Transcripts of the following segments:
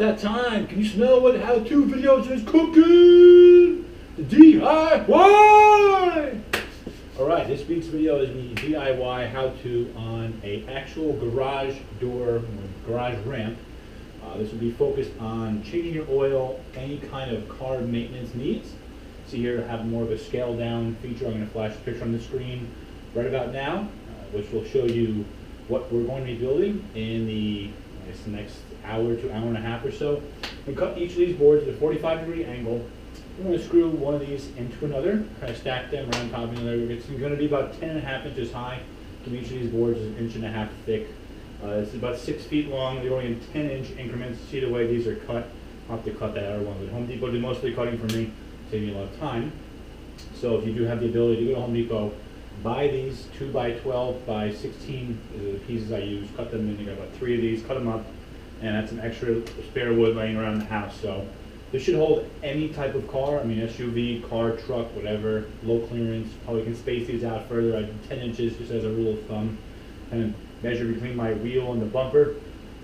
that time. Can you smell what how-to videos is cooking? The DIY! Alright, this week's video is the DIY how-to on a actual garage door, garage ramp. This will be focused on changing your oil, any kind of car maintenance needs. See here, I have more of a scale down feature. I'm going to flash a picture on the screen right about now, which will show you what we're going to be building in the next hour to hour and a half or so. We cut each of these boards at a 45-degree angle. We're going to screw one of these into another, kind of stack them right on top of another. It's going to be about 10.5 inches high. Each of these boards is 1.5 inches thick. It's about 6 feet long. They're going in 10-inch increments. See the way these are cut. I'll have to cut that outer one, but Home Depot did most of the cutting for me, saving me a lot of time. So if you do have the ability to go to Home Depot, buy these 2x12 by 16 the pieces I use, cut them in. You got about 3 of these, cut them up, and that's an extra spare wood laying around the house. So this should hold any type of car. I mean, SUV, car, truck, whatever. Low clearance. Probably can space these out further. I did 10 inches just as a rule of thumb, and measure between my wheel and the bumper.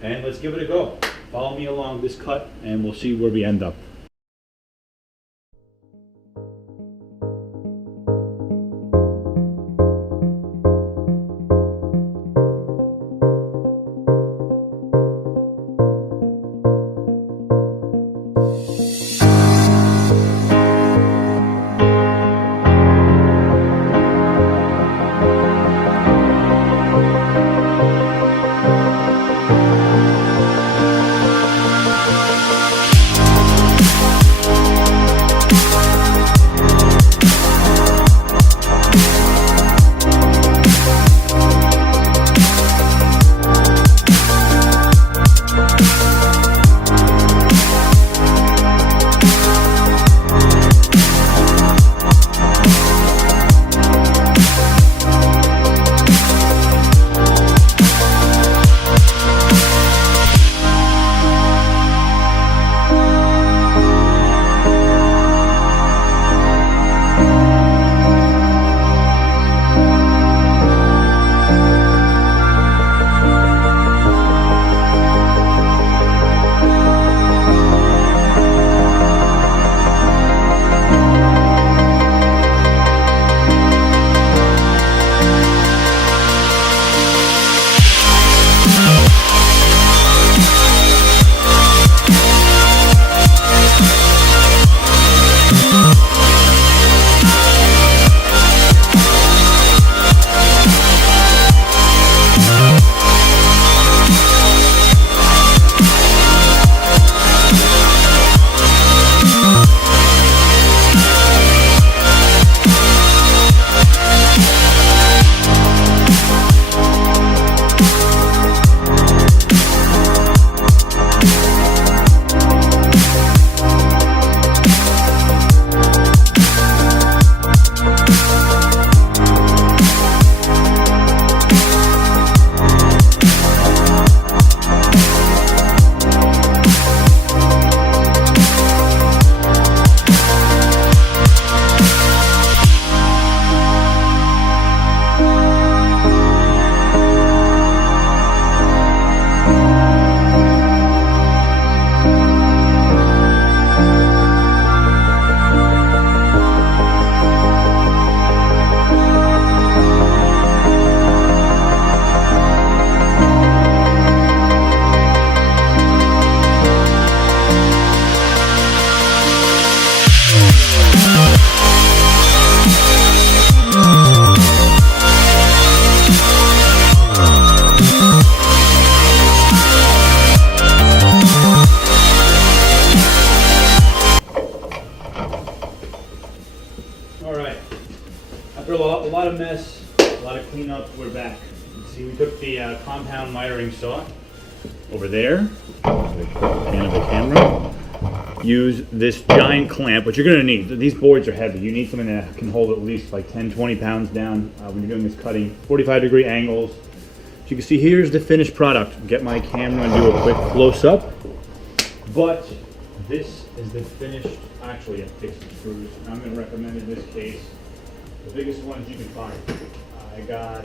And let's give it a go. Follow me along this cut, and we'll see where we end up. After a lot of mess, a lot of cleanup, we're back. See, we took the compound mitering saw over there, pan of the camera. Use this giant clamp, which you're going to need. These boards are heavy. You need something that can hold at least like 10, 20 pounds down when you're doing this cutting. 45-degree angles. So you can see here's the finished product. Get my camera and do a quick close-up. But this is the finished, actually it takes some screws. I'm going to recommend in this case the biggest ones you can find. I got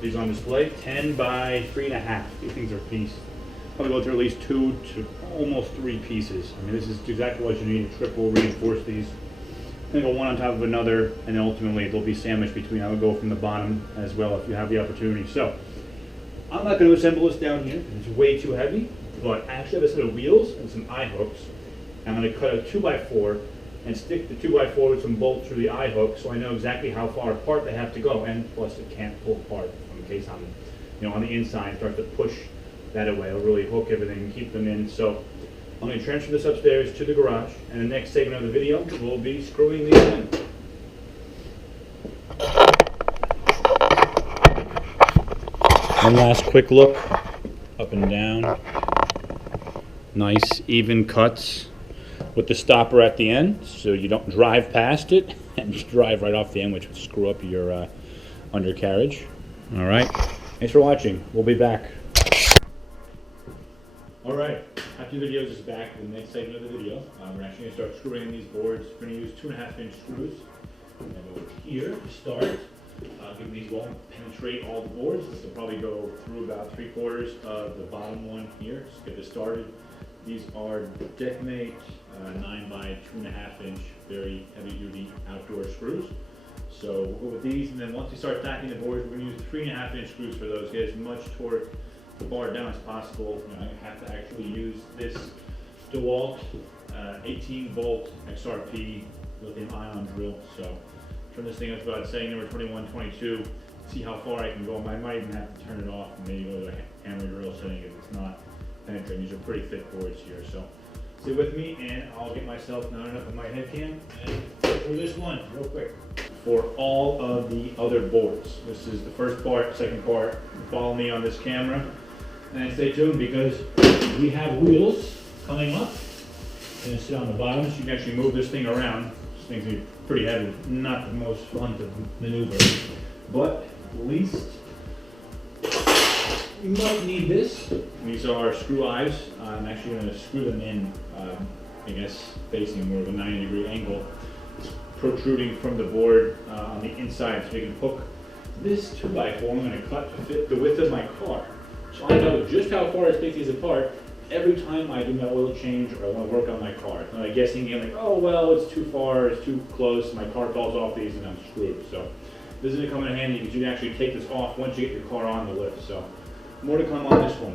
these on display, 10 by 3.5. These things are a piece. probably go through at least 2 to almost 3 pieces. I mean, this is exactly what you need to triple reinforce these. Then go one on top of another, and then ultimately they'll be sandwiched between. I would go from the bottom as well if you have the opportunity. So I'm not going to assemble this down here. It's way too heavy, but I actually have a set of wheels and some eye hooks. I'm going to cut a 2x4 and stick the 2x4 with some bolts through the eye hook, so I know exactly how far apart they have to go, and plus it can't pull apart in case I'm, on the inside, start to push that away. It'll really hook everything and keep them in. So I'm going to transfer this upstairs to the garage, and the next segment of the video will be screwing these in. One last quick look up and down. Nice even cuts with the stopper at the end, so you don't drive past it and drive right off the end, which would screw up your undercarriage. All right, thanks for watching. We'll be back. All right, after the video is back for the next segment of the video. We're actually going to start screwing in these boards. We're going to use 2.5-inch screws. And over here to start, given these won't penetrate all the boards, this will probably go through about 3/4 of the bottom one here. Just get this started. These are Deckmate 9 by 2.5-inch, very heavy-duty outdoor screws. So we'll go with these, and then once we start stacking the boards, we're going to use 3.5-inch screws for those. Get as much torque the bar down as possible. I have to actually use this DeWalt 18-volt XRP lithium-ion drill. So turn this thing up about setting number 2122. See how far I can go. I might even have to turn it off and maybe go to a hammer drill setting if it's not penetrating. These are pretty thick boards here. So stay with me, and I'll get myself mounted up on my head cam and go through this one real quick. For all of the other boards, this is the first part, second part. Follow me on this camera. And stay tuned because we have wheels coming up. I'm going to sit on the bottom so you can actually move this thing around. This thing's going to be pretty heavy, not the most fun to maneuver, but at least you might need this. These are screw eyes. I'm actually going to screw them in, I guess, facing more of a 90-degree angle, protruding from the board on the inside so you can hook this 2x4. I'm going to cut to fit the width of my car. So I know just how far I take these apart every time I do my oil change or I want to work on my car. I'm not guessing game like, oh well, it's too far, it's too close, my car falls off these and I'm screwed. So this is going to come in handy because you can actually take this off once you get your car on the lift. So more to come on this one.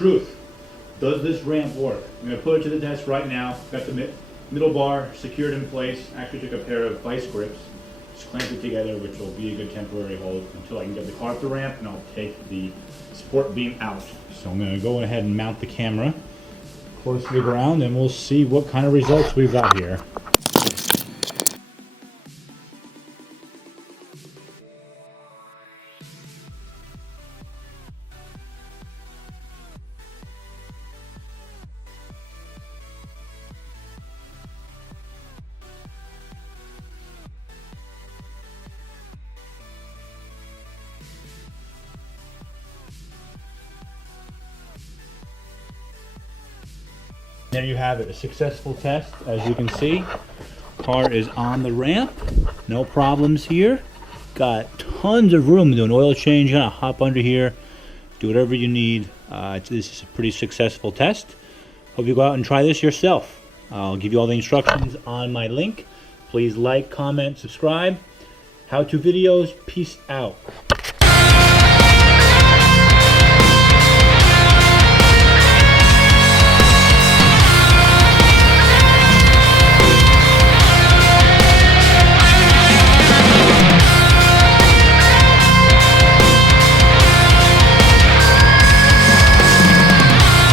truth. Does this ramp work? I'm going to put it to the test right now. Got the middle bar secured in place. Actually took a pair of vice grips, just clamped it together, which will be a good temporary hold until I can get the car up the ramp, and I'll take the support beam out. So I'm going to go ahead and mount the camera close to the ground, and we'll see what kind of results we've got here. There you have it, a successful test. As you can see, car is on the ramp, no problems here. Got tons of room to do an oil change. You're gonna hop under here, do whatever you need. This is a pretty successful test. Hope you go out and try this yourself. I'll give you all the instructions on my link. Please like, comment, subscribe. How-to videos, peace out.